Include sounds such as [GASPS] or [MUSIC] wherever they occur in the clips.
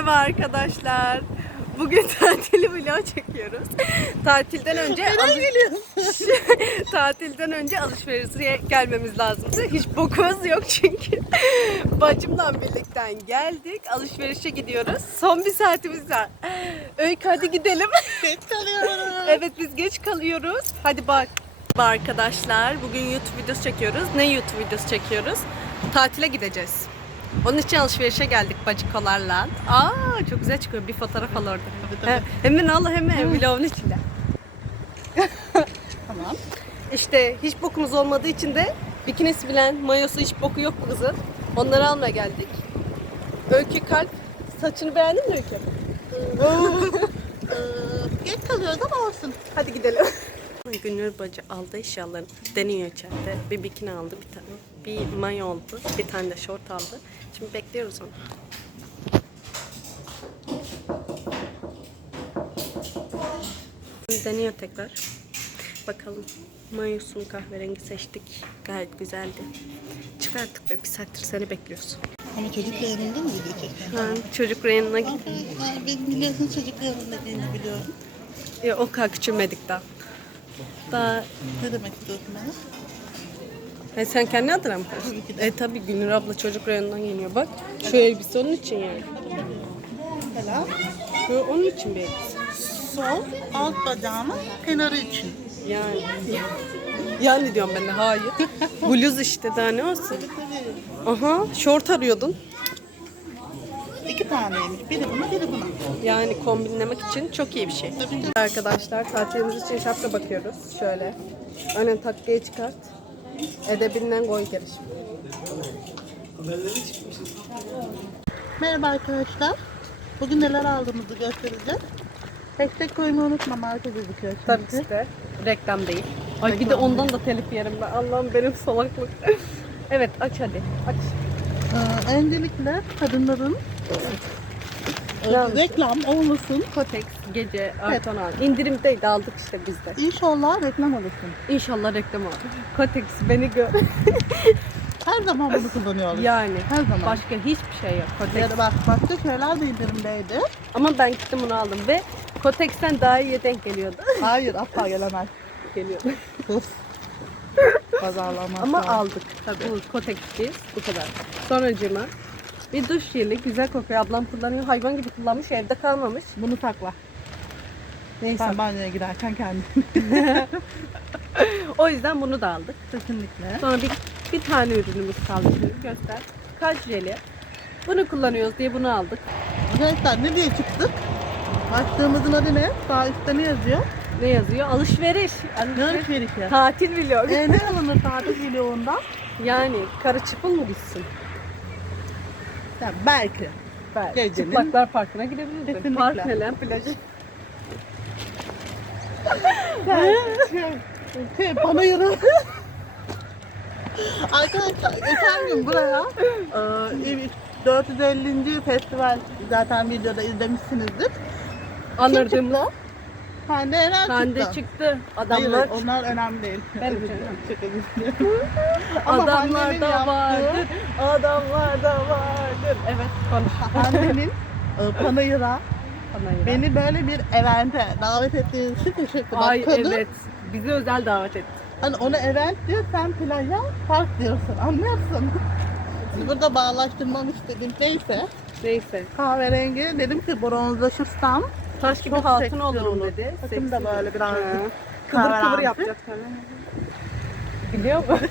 Merhaba arkadaşlar. Bugün [LAUGHS] tatili vlog çekiyoruz. Tatilden önce alış- [LAUGHS] tatilden önce alışverişe gelmemiz lazımdı. Hiç bokumuz yok çünkü. [LAUGHS] Bacımla birlikten geldik. Alışverişe gidiyoruz. Son bir saatimiz var. Öykü hadi gidelim. Geç kalıyorum. evet biz geç kalıyoruz. Hadi bak. Arkadaşlar bugün YouTube videosu çekiyoruz. Ne YouTube videosu çekiyoruz? Tatile gideceğiz. Onun için alışverişe geldik bacikolarla. Aa çok güzel çıkıyor. Bir fotoğraf al orada. tabii. He, hemen al hemen vlogun içinde. [LAUGHS] Tamam. İşte hiç bokumuz olmadığı için de bikinisi bilen mayosu hiç boku yok bu kızın. Onları almaya geldik. Öykü kalp. Saçını beğendin mi Öykü? Ee, [LAUGHS] geç kalıyoruz ama olsun. Hadi gidelim. Gönül bacı aldı eşyalarını. Deniyor içeride. Bir bikini aldı bir tane. Bir mayo oldu. Bir tane de şort aldı. Şimdi bekliyoruz onu. Deniyor tekrar. Bakalım. Mayosunu kahverengi seçtik. Gayet güzeldi. Çık artık be. Bir saattir seni bekliyoruz. Ama çocuk yanında mı çekiyorsun? Ha, çocuk reyonuna git. Ay, benim biliyorsun çocuk yanında dediğini biliyorum. Ya, o kadar küçülmedik daha. Daha Ne demek istiyorsun bana? E sen kendi adına mı koştun? E tabii Gülnur abla çocuk rayonundan geliyor bak. Şu elbise onun için yani. Mesela Şu onun için bir elbise. sol alt bacağımın kenarı için. Yani. Yani diyorum ben de hayır. Bluz işte daha ne olsun. Aha şort arıyordun. İki taneymiş. Biri buna biri buna. Yani kombinlemek için çok iyi bir şey. Arkadaşlar tatilimiz için şapka bakıyoruz. Şöyle. Öne takkiye çıkart. Edebinden koy geliş. Merhaba arkadaşlar. Bugün neler aldığımızı göstereceğiz. Tek tek koymayı unutma marka gözüküyor çünkü. Tabii ki de. Reklam değil. Ay bir de ondan da telif yerim ben. Allah'ım benim salaklık. [LAUGHS] evet aç hadi. Aç. Ee, öncelikle kadınların almışsın? reklam olmasın. Kotex gece Arton al. İndirimdeydi aldık işte biz de. İnşallah reklam olursun. İnşallah reklam aldık. Kotex beni gör. [LAUGHS] Her zaman bunu kullanıyoruz. yani. Her zaman. Başka hiçbir şey yok. Kotex. Ya da bak başka şeyler de indirimdeydi. Ama ben gittim bunu aldım ve Kotex'ten daha iyi denk geliyordu. [LAUGHS] Hayır asla gelemez. Geliyordu. [LAUGHS] Sus. Pazarlama. Ama aldık tabii. Bu Kotex'ciyiz. Bu kadar. Sonucuma bir duş jeli güzel kokuyor. Ablam kullanıyor. Hayvan gibi kullanmış. Evde kalmamış. Bunu sakla. Neyse. Sen banyoya giderken kendin. [LAUGHS] O yüzden bunu da aldık. Kesinlikle. Sonra bir, bir tane ürünümüz kaldı. Göster. Kaç jeli. Bunu kullanıyoruz diye bunu aldık. Arkadaşlar ne diye çıktık? Açtığımızın adı ne? Sağ üstte ne yazıyor? Ne yazıyor? Alışveriş. Ne Alışveriş. alışverişi? Tatil vlog. e, ne alınır tatil vlogundan? Yani karı çıpıl mı gitsin? Ya belki. Belki. Gecenin- Çıplaklar Parkı'na gidebilirsin. Kesinlikle. Park ne lan? Plajı. Şey, bana yürü. Arkadaşlar geçen gün buraya e, 450. festival zaten videoda izlemişsinizdir. Anırdığım Kim çıktı? Hande Erel Hande çıktı. çıktı. Hayır, Adamlar onlar önemli değil. [LAUGHS] Ben [LAUGHS] Adamlar da yaptığı- vardır. Adamlar da vardır. Evet konuş. [LAUGHS] Hande'nin e, Panayır'a beni böyle bir evente davet ettiğiniz için teşekkür Ay kadın, evet. Bizi özel davet etti. Hani ona event diyor, sen plaja park diyorsun. Anlıyorsun. Burada bağlaştırmam istedim. Neyse. Neyse. Kahverengi dedim ki bronzlaşırsam Taş gibi hatun olur. dedi. Saçım da böyle Ha. Kıvır kıvır yapacak Biliyor musun?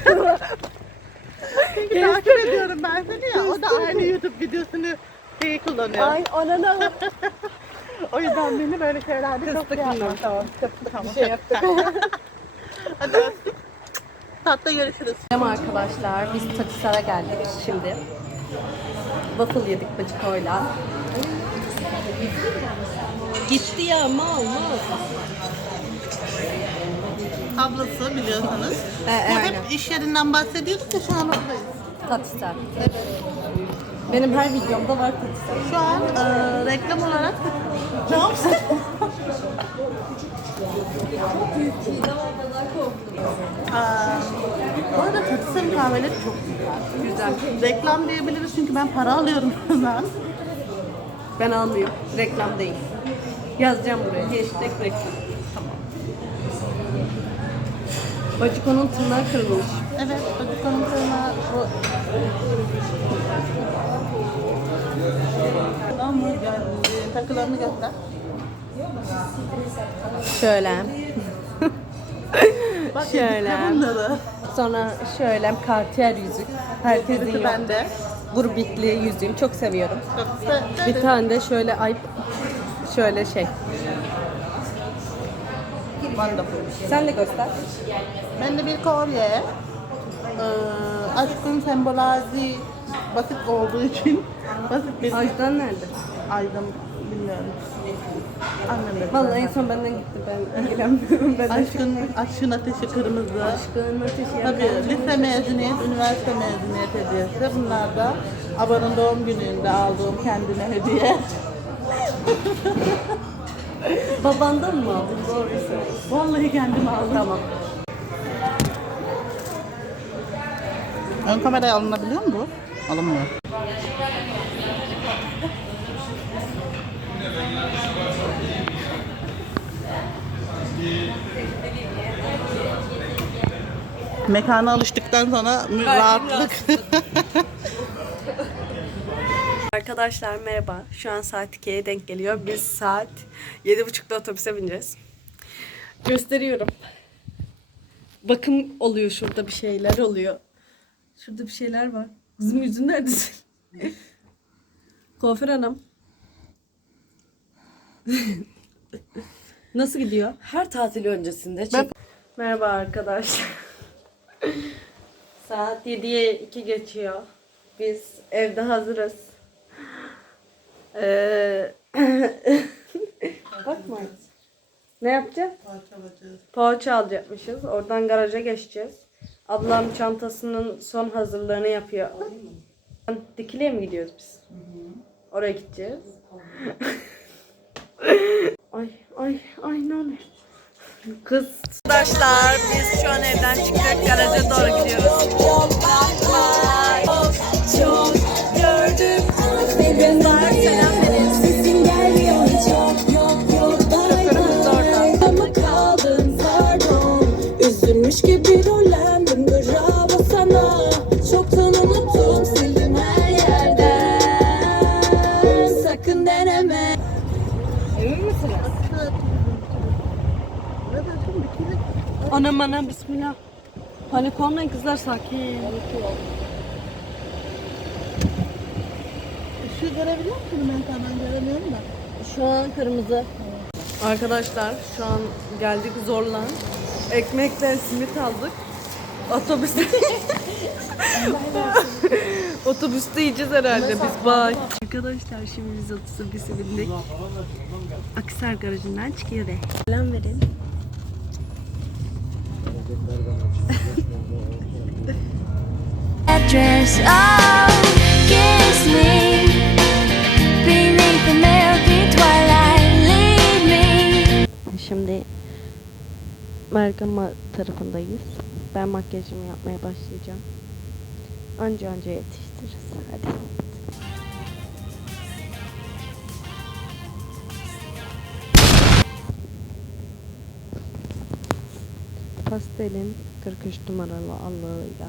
Çünkü takip ediyorum ben seni ya. O da aynı YouTube videosunu şeyi kullanıyor. Ay anana. O yüzden beni böyle şeylerde çok Kıstık şey yapma. bunları tamam. Tamam. Bir şey yaptık. [LAUGHS] Hadi öptük. Tatlı görüşürüz. Merhaba arkadaşlar. Biz Tatisar'a geldik şimdi. Waffle yedik bacıkoyla. Gitti ya mal mal. Ablası biliyorsanız. He, Bu aynen. hep iş yerinden bahsediyorduk ya şu an oradayız. Tatisar. Benim her videomda var Tatisar. Şu an e, reklam olarak [LAUGHS] Aa, bu arada Tatisar'ın kahveleri çok güzel. Güzel. Reklam diyebiliriz çünkü ben para alıyorum [LAUGHS] bundan. Ben almıyorum. Reklam değil. Yazacağım buraya. Hashtag reklam. Tamam. Baciko'nun tırnağı kırılmış. Evet, çocuk konuklarına bu... Yani, takılarını göster. Şöyle. Bak [LAUGHS] Şöyle. Sonra şöyle Cartier yüzük. Herkesin yok. bende. Burbitli yüzüğüm. Çok seviyorum. Çok. Bir tane de şöyle ay şöyle şey. Wonderful. Sen de göster. Ben de bir kolye. Ee, aşkın sembolajı basit olduğu için [LAUGHS] basit bir Ajdan nerede? aydım bilmiyorum. Annem dedi. Vallahi en son benden gitti. Ben ilgilenmiyorum. Ben de Aşkın, aşkın ateşi kırmızı. aşkın ateşi Tabii lise mezuniyet, üniversite mezuniyet hediyesi. Bunlar da abanın doğum gününde aldığım kendine hediye. Babandan mı aldın? Doğru. Vallahi kendim aldım. Tamam. Ön kameraya alınabiliyor mu bu? Alınmıyor. Mekana alıştıktan sonra rahatlık. [LAUGHS] Arkadaşlar merhaba. Şu an saat 2'ye denk geliyor. Biz saat 7.30'da otobüse bineceğiz. Gösteriyorum. Bakım oluyor şurada bir şeyler oluyor. Şurada bir şeyler var. Kızım yüzün neredesin? [LAUGHS] Kuaför hanım. [LAUGHS] Nasıl gidiyor? Her tatil öncesinde Ben- Merhaba arkadaşlar. [LAUGHS] Saat 7'ye 2 geçiyor. Biz evde hazırız. Ee, [COUGHS] bakma. Ne yapacağız? Poğaça alacakmışız. Oradan garaja geçeceğiz. Ablam çantasının son hazırlığını yapıyor. Dikili'ye mi gidiyoruz biz? Oraya gideceğiz. [LAUGHS] ay ay ay ne oluyor? Kız. Arkadaşlar biz şu an evden çıktık. Garaja doğru gidiyoruz. Çok gördüm Kızlar selam Anam bismillah. Panik olmayın kızlar sakin. Şu görebiliyor musun? Ben tamam göremiyorum da. Şu an kırmızı. Arkadaşlar şu an geldik zorla. Ekmekle simit aldık. Otobüste. [LAUGHS] Otobüste yiyeceğiz herhalde biz bak. Arkadaşlar şimdi biz otobüse bindik. Akisar garajından çıkıyor de. Selam verin. Şimdi Mergama tarafındayız. Ben makyajımı yapmaya başlayacağım. Anca anca yetiştiririz. Hadi. Pastelin 43 numaralı allığıyla.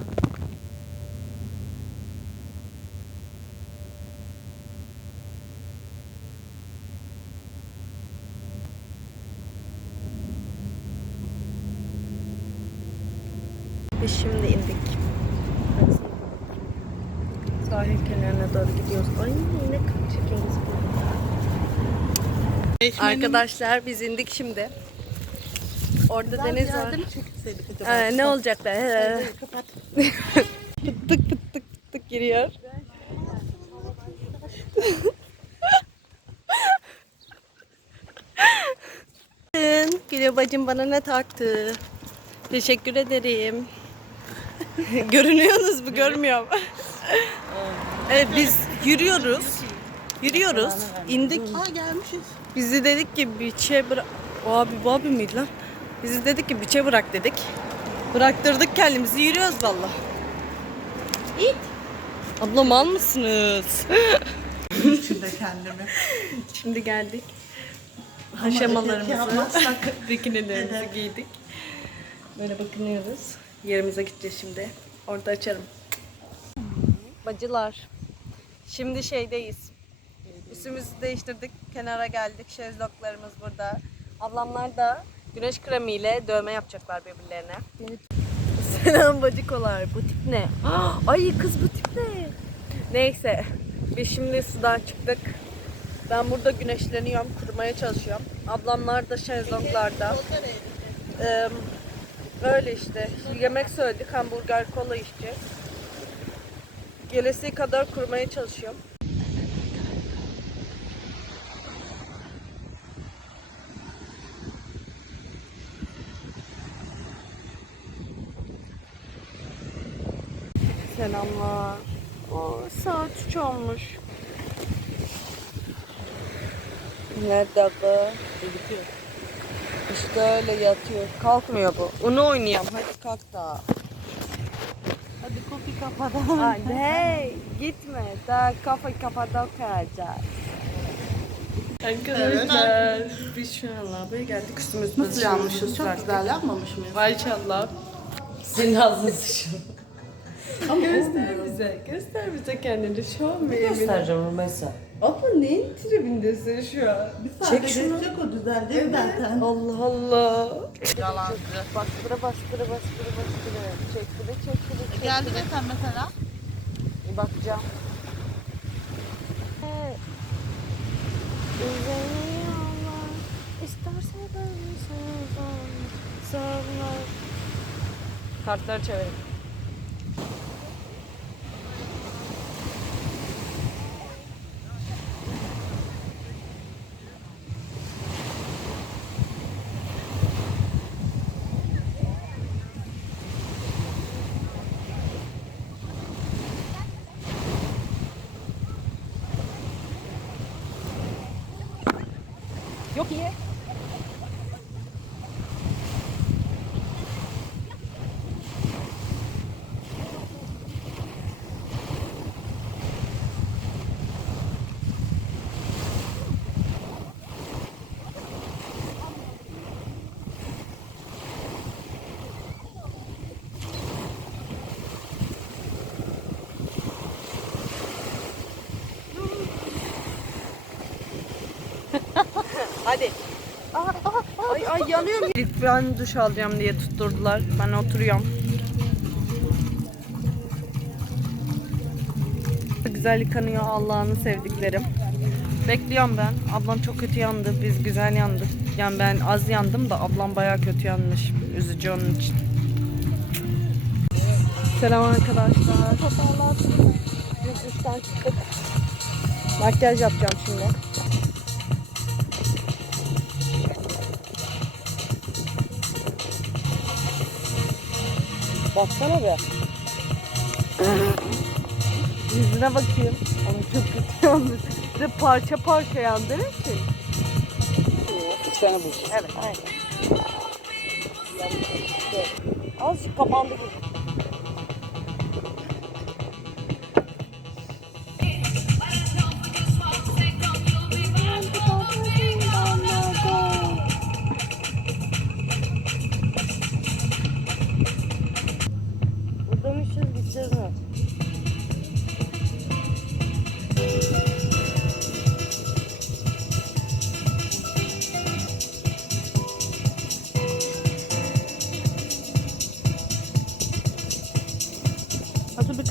Biz şimdi indik. Sahil kenarına doğru gidiyoruz. Ay yine çekiyoruz. Arkadaşlar biz indik şimdi. Orada deniz var. Ee, ne olacak be? Ee, Kapat. [LAUGHS] Pıttık pıttık pıttık giriyor. Gülü bacım bana ne taktı? Teşekkür ederim. [LAUGHS] Görünüyorsunuz mu? Görmüyorum. [LAUGHS] evet biz yürüyoruz. Yürüyoruz. İndik. Aa gelmişiz. Bizi dedik ki biçe bırak... O abi bu abi miydi lan? Bizi dedik ki biçe bırak dedik. Bıraktırdık kendimizi yürüyoruz valla. İt. Abla mal mısınız? [LAUGHS] bile kendimi. Şimdi geldik. Bikinilerimizi [LAUGHS] eder. giydik. Böyle bakınıyoruz. Yerimize gideceğiz şimdi. Orada açarım. Bacılar. Şimdi şeydeyiz. Üstümüzü değiştirdik. Kenara geldik. Şezlonglarımız burada. Ablamlar da güneş kremiyle dövme yapacaklar birbirlerine. Selam bacıkolar. Bu tip ne? [GASPS] Ay kız bu tip ne? Neyse. Biz şimdi sudan çıktık. Ben burada güneşleniyorum, kurumaya çalışıyorum. Ablamlar da şezlonglarda. Ee, öyle işte. Yemek söyledik, hamburger, kola içeceğiz. Gelesi kadar kurmaya çalışıyorum. Selamlar. Aa, saat 3 olmuş. Nerede bu? İşte öyle yatıyor. Kalkmıyor bu. Onu oynayalım. Hadi kalk da. Hadi kopi kapatalım. Hadi hey gitme. Daha kafayı kapadan kayacağız. Arkadaşlar biz şu an lavaboya geldik üstümüzde Nasıl yanmışız? Çok güzel yapmamış mıyız? Maşallah. Senin ağzın sıçıyor. Göster bize, göster bize kendini. Show me. göstereceğim Rumeysa. Abla neyin tribindesin şu an? Bir saate geçecek o düzelecek zaten. Allah Allah. Yalancı. Bastıra bastıra bastıra bastıra. Çektire çektire çektire. Geldi mi sen mesela? Bir bakacağım. İsterse beni sevmez. Kartları çevirin. Yok iyi. Hadi. Ay yanıyorum. İlk ben duş alacağım diye tutturdular. Ben oturuyorum. Güzel yıkanıyor Allah'ını sevdiklerim. Bekliyorum ben. Ablam çok kötü yandı. Biz güzel yandık. Yani ben az yandım da ablam bayağı kötü yanmış. Üzücü onun için. Selam arkadaşlar. Biz duştan çıktık. Makyaj yapacağım şimdi. Baksana be. Yüzüne bakayım. Ama çok kötü [LAUGHS] yanmış. De parça parça yandığı için. Üç tane bu. Evet, aynen. Azıcık kapandı bu.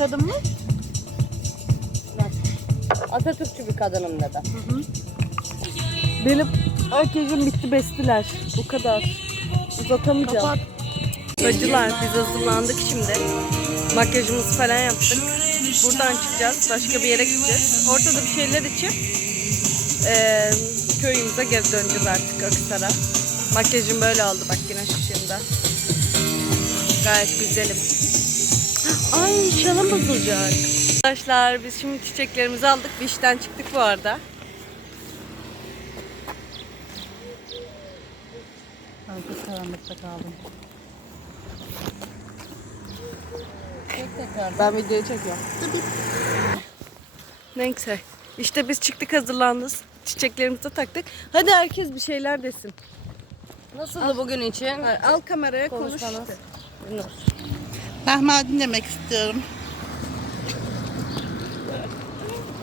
Kadın mı? Atatürkçü bir kadınım dedi. Benim herkesin bitti bestiler. Bu kadar. Uzatamayacağım. Kapat. Bacılar biz hazırlandık şimdi. Makyajımızı falan yaptık. Buradan çıkacağız. Başka bir yere gideceğiz. Orada da bir şeyler içip eee köyümüze geri döneceğiz artık Akhisar'a. Makyajım böyle oldu bak güneş ışığında. Gayet güzelim. Ay şalım bozulacak. Arkadaşlar biz şimdi çiçeklerimizi aldık. Bişten çıktık bu arada. Kız karanlıkta kaldım. Tek tekrar. Ben videoyu çekiyorum. Neyse. İşte biz çıktık hazırlandık. Çiçeklerimizi de taktık. Hadi herkes bir şeyler desin. Nasıldı bugün için? Al kameraya konuş Konuşmanız. işte. Lahmacun yemek istiyorum.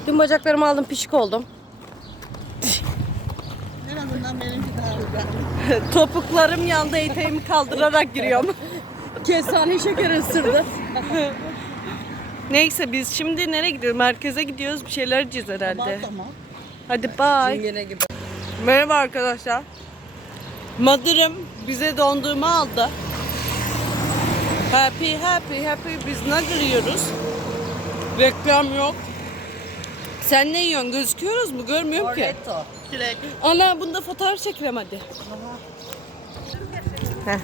Dün bacaklarımı aldım pişik oldum. En azından benimki daha güzel. [LAUGHS] Topuklarım yandı eteğimi kaldırarak giriyorum. [LAUGHS] Kestane şeker ısırdı. Neyse biz şimdi nereye gidiyoruz? Merkeze gidiyoruz. Bir şeyler yiyeceğiz herhalde. Tamam. Hadi bye. Merhaba arkadaşlar. Madırım bize dondurma aldı. Happy happy happy biz ne yiyoruz? Reklam yok. Sen ne yiyorsun? Gözüküyoruz mu? Görmüyorum ki. Orletto. Çilek. Ana bunda fotoğraf çekelim hadi. Heh.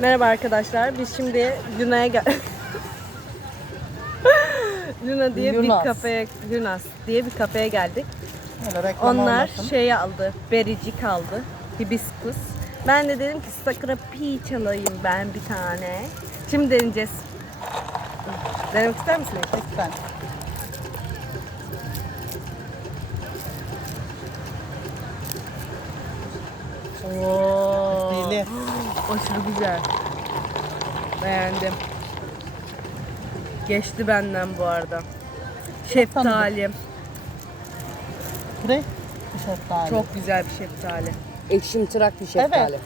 Merhaba arkadaşlar. Biz şimdi Luna'ya gel. [LAUGHS] Luna diye Lunas. bir kafeye, Lunas diye bir kafeye geldik. Öyle reklam Onlar olmasın. şey aldı, bericik aldı, hibiskus. Ben de dedim ki sakura peach alayım ben bir tane. Şimdi deneyeceğiz. Denemek ister misin? Lütfen. Oo, Deli. [GASPS] aşırı güzel. Beğendim. Geçti benden bu arada. Şeftali. Buraya. Şeftali. Çok güzel bir şeftali. Ekşimtırak bir şeftali.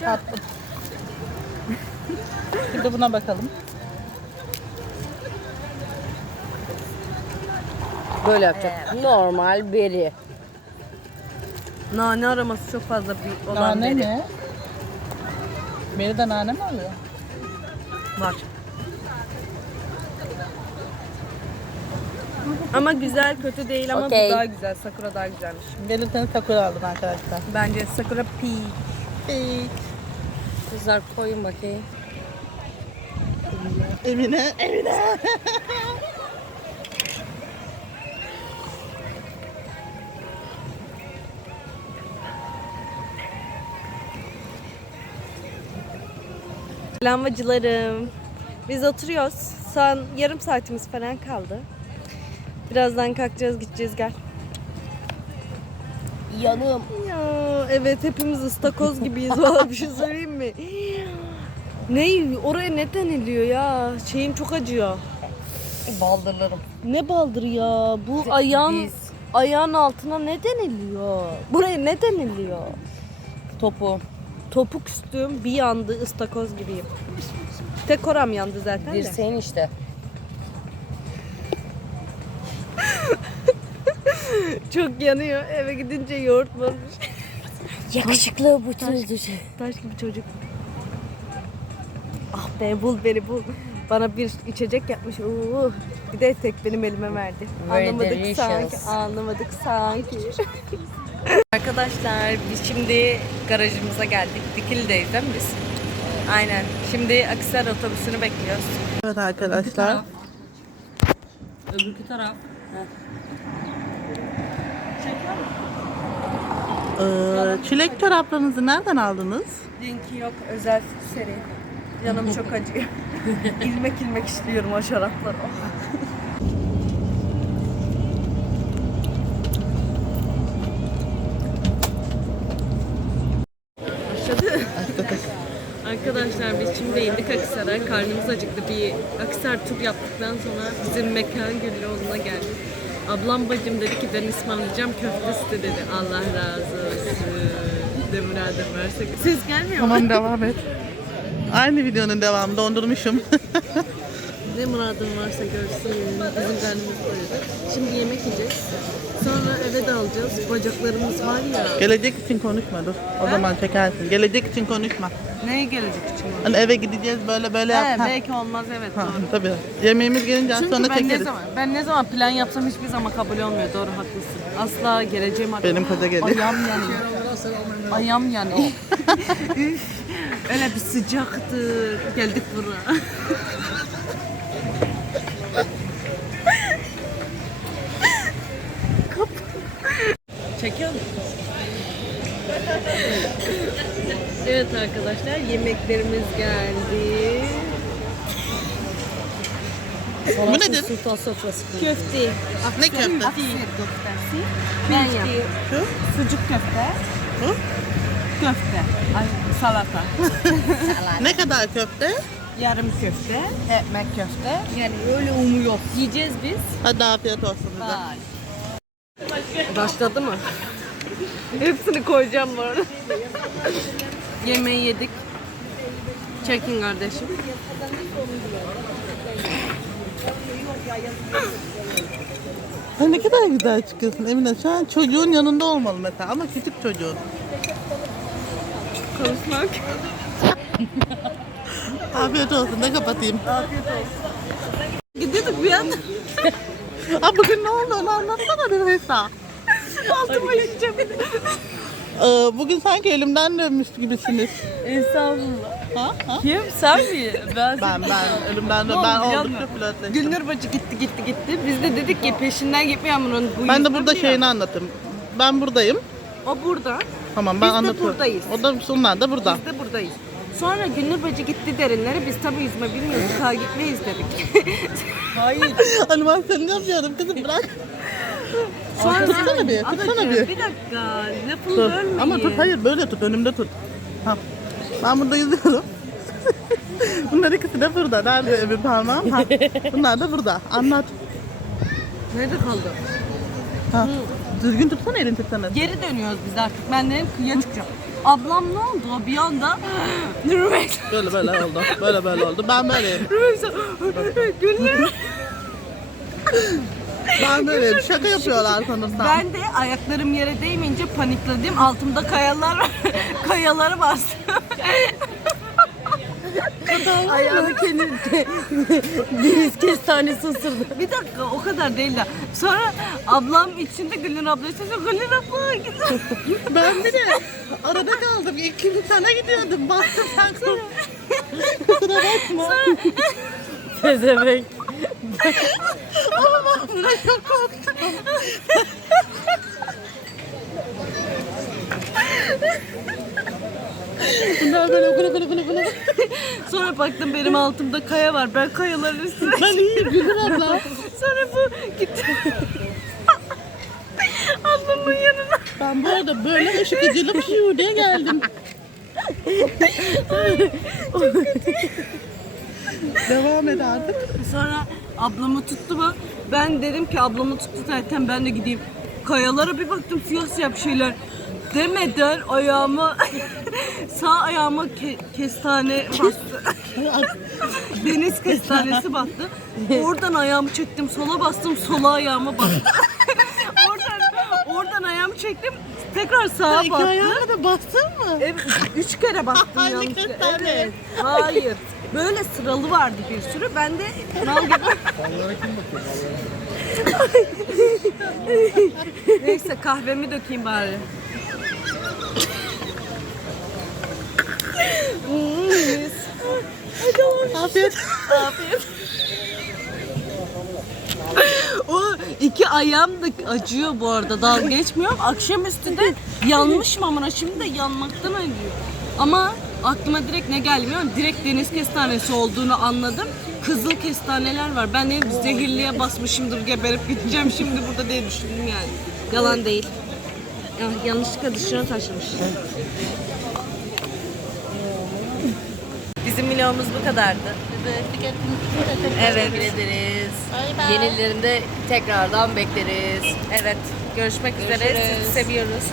tatlı. Şimdi buna bakalım. Böyle yapacak. Normal beri. Nane aroması çok fazla bir olan Nane beri. mi? Beri de nane mi alıyor? Var. Ama güzel kötü değil ama Okey. bu daha güzel. Sakura daha güzelmiş. Gelirseniz sakura aldım arkadaşlar. Bence Sakura peach. Hey. Kızlar koyun bakayım. Emine, Emine. [LAUGHS] Lambacılarım. Biz oturuyoruz. Son yarım saatimiz falan kaldı. Birazdan kalkacağız gideceğiz gel. Yanım. Ya evet hepimiz ıstakoz gibiyiz valla bir şey söyleyeyim mi? [LAUGHS] Ne oraya ne deniliyor ya? Şeyim çok acıyor. Baldırlarım. Ne baldır ya? Bu ayağın Diz. ayağın altına ne deniliyor? Buraya ne deniliyor? Topu. Topuk üstüm bir yandı ıstakoz gibiyim. Tek oram yandı zaten de. Dirseğin işte. Çok yanıyor. Eve gidince yoğurt varmış. Yakışıklı bu çocuk. Taş gibi çocuk. Be bul beni bul. Bana bir içecek yapmış. Oo. Bir de tek benim elime verdi. Very anlamadık delicious. sanki. Anlamadık sanki. [LAUGHS] Arkadaşlar biz şimdi garajımıza geldik. Dikili'deyiz değil mi biz? Aynen. Şimdi Akisar otobüsünü bekliyoruz. Evet arkadaşlar. Öbürkü taraf. Ee, çilek çoraplarınızı nereden aldınız? Linki yok. Özel seri. Canım çok acıyor. [LAUGHS] ilmek ilmek istiyorum o şarapları. Başladı. Arkadaşlar biz şimdi indik Akisar'a. Karnımız acıktı. Bir Akisar tur yaptıktan sonra bizim mekan Güllüoğlu'na geldik. Ablam bacım dedi ki ben ısmarlayacağım köfte iste dedi. Allah razı olsun. De muradım versek. Ses gelmiyor mu? Tamam devam et. [LAUGHS] Aynı videonun devamı dondurmuşum. [LAUGHS] Ne muradın varsa görsün. Bizim karnımız doyurdu. Şimdi yemek yiyeceğiz. Sonra eve de alacağız. Bacaklarımız var ya. Gelecek için konuşma dur. O zaman çekersin. Gelecek için konuşma. Neye gelecek için? Hani eve gideceğiz böyle böyle yap. He, Ha, belki olmaz evet ha, doğru. tabii. Yemeğimiz gelince Çünkü sonra ben ne çekeriz. zaman ben ne zaman plan yapsam hiçbir zaman kabul olmuyor. Doğru haklısın. Asla geleceğim artık. Benim koca geliyor. Ayağım yanıyor. Ayağım yanıyor. [LAUGHS] Öyle bir sıcaktı. Geldik buraya. Kap. Çekiyor musun? Evet arkadaşlar yemeklerimiz geldi. Bu nedir? Sultan sofrası. Köfte. Ne köfte? Aksiyet köftesi. Ben yap. Şu? Sucuk köfte. Hı? Köfte. Ay, salata. [LAUGHS] Ne kadar köfte? Yarım köfte. Ekmek köfte. Yani öyle umuyor. Yiyeceğiz biz. Hadi afiyet olsun bize. Başladı mı? Hepsini koyacağım bu arada. Yemeği yedik. Çekin kardeşim. Ay ne kadar güzel çıkıyorsun Emine. Şu an çocuğun yanında olmalı mesela ama küçük çocuğun. Konuşmak. [LAUGHS] Afiyet olsun ne kapatayım. Gidiyorduk bir anda. [LAUGHS] Aa, bugün ne oldu onu anlatsana Hesa. Altıma yiyeceğim. Ee, bugün sanki elimden dönmüş gibisiniz. Estağfurullah. Ha? ha? Kim? Sen mi? Ben. Ben ben elimden dön. Ben oldukça flörtleştim. Gülnur bacı gitti gitti gitti. Biz de dedik ki peşinden gitmeyen bunun. Bu Ben de burada şeyini anlatayım. Ben buradayım. O burada. Tamam ben Biz de anlatıyorum. buradayız. O da sunlar da burada. Biz de buradayız. Sonra Gülnur bacı gitti derinlere. Biz tabii yüzme bilmiyoruz. Daha gitmeyiz dedik. [LAUGHS] Hayır. [LAUGHS] Animasyonu yapıyorum kızım bırak. Sonra tutsana bir, tutsana bir. Bir dakika. Lafını Dur. bölmeyin. Ama tut hayır böyle tut önümde tut. Ha. Ben burada yüzüyorum. [LAUGHS] Bunlar ikisi de burada. Nerede öbür parmağım? Ha. Bunlar da burada. Anlat. Nerede kaldı? Ha. Düzgün tutsana elini tutsana. Geri dönüyoruz biz artık. Ben dedim kıyıya çıkacağım. Ablam ne oldu? Bir anda [GASPS] Rümeysa. Böyle böyle oldu. Böyle böyle oldu. Ben böyleyim. Rümeysa. Gülnur. Ben böyleyim. Şaka yapıyorlar sanırsam. Ben de ayaklarım yere değmeyince panikledim. Altımda kayalar var. [LAUGHS] Kayaları bastım. [LAUGHS] Ayağını kendi [LAUGHS] deniz kestanesi ısırdı. Bir dakika o kadar değil de. Sonra ablam içinde Gülnur abla içinde Gülnür abla gidiyor. [LAUGHS] Ben bir de arada kaldım. İkinci sana gidiyordum. Bastım sen kusura Kusura bakma. [LAUGHS] Pezevenk. Ama ben buna çok korktum. Bunlar böyle okula okula okula okula. Sonra baktım benim altımda kaya var. Ben kayaların üstüne. Ben iyiyim Gülür abla. Sonra bu gitti. Ablamın yanına. Ben bu arada böyle ışık pşiu diye geldim. Devam et artık. Sonra ablamı tuttu mu? Ben dedim ki ablamı tuttu zaten ben de gideyim. Kayalara bir baktım siyah siyah bir şeyler. Demeden ayağıma [LAUGHS] sağ ayağıma ke- kestane bastı. [LAUGHS] Deniz kestanesi battı. Oradan ayağımı çektim sola bastım sola ayağıma battı. [LAUGHS] oradan oradan ayağımı çektim tekrar sağa İki battı. ayağına da bastın mı? Evet, üç kere bastım Aynı yanlışlıkla. kestane. Evet. Hayır. Böyle sıralı vardı bir sürü. Ben de mal gibi... Neyse kahvemi dökeyim bari. Afiyet. Afiyet. o iki ayağım da acıyor bu arada. Dalga geçmiyorum. Akşamüstü de yanmışım amına şimdi de yanmaktan acıyor. Ama aklıma direkt ne geldi biliyor musun? Direkt deniz kestanesi olduğunu anladım. Kızıl kestaneler var. Ben dedim zehirliye basmışımdır geberip gideceğim şimdi burada diye düşündüm yani. Yalan değil. Ya, yanlışlıkla dışına taşımış. Bizim vlogumuz bu kadardı. Evet. Teşekkür ederiz. Yenilerinde tekrardan bekleriz. Evet. Görüşmek üzere. Sizi seviyoruz.